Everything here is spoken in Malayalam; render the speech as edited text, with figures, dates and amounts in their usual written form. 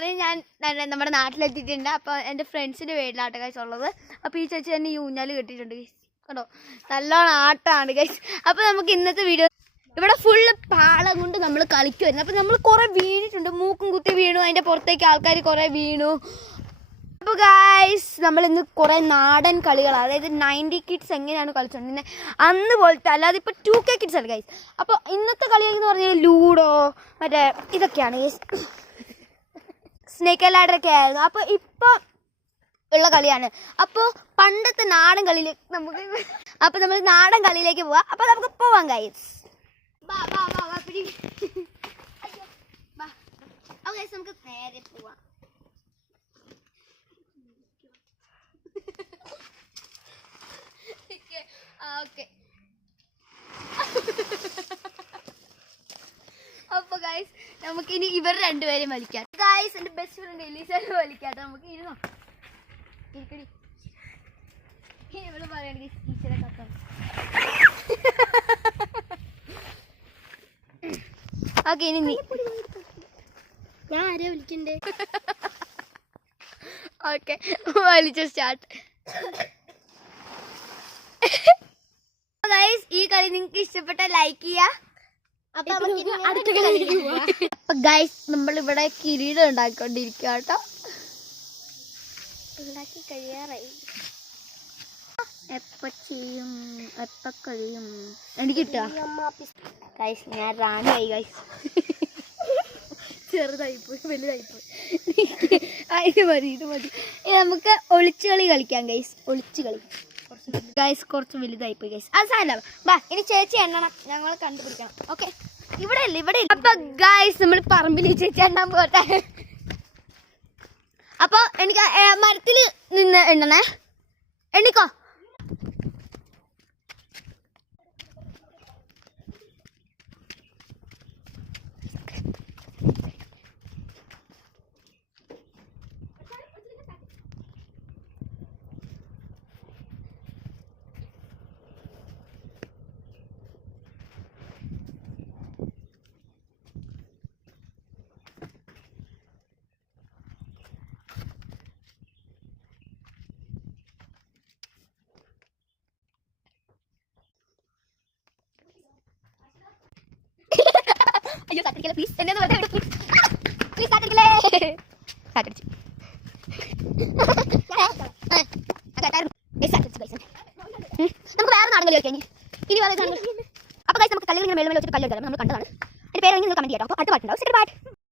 പറഞ്ഞാൽ ഞാൻ നമ്മുടെ നാട്ടിലെത്തിയിട്ടുണ്ട്. അപ്പോൾ എൻ്റെ ഫ്രണ്ട്സിൻ്റെ വീട്ടിലാട്ടോ ഗൈസ് ഉള്ളത്. അപ്പോൾ ഈ ചേച്ചി തന്നെ ഈ ഊഞ്ഞാൽ കെട്ടിയിട്ടുണ്ട് ഗൈസ്, കണ്ടോ നല്ലോണം ആട്ടമാണ് ഗൈസ്. അപ്പോൾ നമുക്ക് ഇന്നത്തെ വീഡിയോ ഇവിടെ ഫുള്ള് പാളം കൊണ്ട് നമ്മൾ കളിക്കുമായിരുന്നു. അപ്പോൾ നമ്മൾ കുറേ വീണിട്ടുണ്ട്, മൂക്കും കുത്തി വീണു, അതിൻ്റെ പുറത്തേക്ക് ആൾക്കാർ കുറേ വീണു. അപ്പോൾ ഗൈസ് നമ്മളിന്ന് കുറേ നാടൻ കളികൾ, അതായത് 90 കിഡ്സ് എങ്ങനെയാണ് കളിച്ചുകൊണ്ടിരുന്നത് അന്ന് പോലത്തെ, അല്ലാതെ ഇപ്പോൾ 2K കിഡ്സ് അല്ല ഗൈസ്. അപ്പോൾ ഇന്നത്തെ കളികളെന്ന് പറഞ്ഞാൽ ലൂഡോ മറ്റേ ഇതൊക്കെയാണ് ഗൈസ്, സ്നേക്ക് ആൻഡ് ലാഡറൊക്കെ ആയിരുന്നു. അപ്പോൾ ഇപ്പോൾ ഉള്ള കളിയാണ്. അപ്പോൾ പണ്ടത്തെ നാടൻ കളിയിലേക്ക് നമുക്ക് നമ്മൾ നാടൻ കളിയിലേക്ക് പോവാം. അപ്പോൾ നമുക്ക് പോവാം ഗൈസ്. നമുക്ക് നേരെ പോവാം. ഓക്കെ, അപ്പൊ ഗൈസ് നമുക്കിനി ഇവർ രണ്ടുപേരും വലിക്കാം. ഗൈസ് എൻ്റെ ബെസ്റ്റ് ഫ്രണ്ട് എലീസയെ വലിക്കാട്ടോ. നമുക്ക് ഇരുന്നോ, ഇരിക്കടി. ഇവള് പറയണ ടീച്ചറെ കത്തോ. ഓക്കെ, ഇനി നീ ഞാൻ ആരെയാ വിളിക്കണ്ടേ? ഓക്കെ, വലിച്ചു സ്റ്റാർട്ട്. ഗൈസ് ഈ കളി നിങ്ങൾക്ക് ഇഷ്ടപ്പെട്ട ലൈക്ക് ചെയ്യാ. അപ്പൊ ഗൈസ് നമ്മളിവിടെ കിരീടം ഉണ്ടാക്കിക്കൊണ്ടിരിക്കുക കേട്ടോ. ഉണ്ടാക്കി കഴിയാറായി. എപ്പ ചെയ്യും എപ്പ കഴിയും എനിക്ക് കിട്ടുക ഗൈസ്. ഞാൻ റാണിയായി ഗൈസ്. ചെറുതായിപ്പോയി വലുതായിപ്പോയി. ഇത് മതി, ഇത് മതി. നമുക്ക് ഒളിച്ചു കളി കളിക്കാം ഗൈസ്. ഒളിച്ചു കളി ഗൈസ് കുറച്ച് വലുതായിപ്പോയി ഗൈസ്. അത് സാധനം ബാ, ഇനി ചേച്ചി എണ്ണണം, ഞങ്ങൾ കണ്ടുപിടിക്കണം. ഓക്കെ, ഇവിടെ ഇല്ല, ഇവിടെ ഇല്ല. അപ്പൊ ഗൈസ് നമ്മൾ പറമ്പിൽ ചേച്ചി എണ്ണാൻ പോട്ടെ. അപ്പൊ എനിക്ക് മരത്തിൽ നിന്ന് എണ്ണണേ. എണ്ണിക്കോ. അയ്യോ കാത്തിരിക്കല്ലേ പ്ലീസ്, എന്നെ ഒന്ന് വെറുതെ പ്ലീസ് കാത്തിരിക്കല്ലേ. കാത്തിരിച്ചു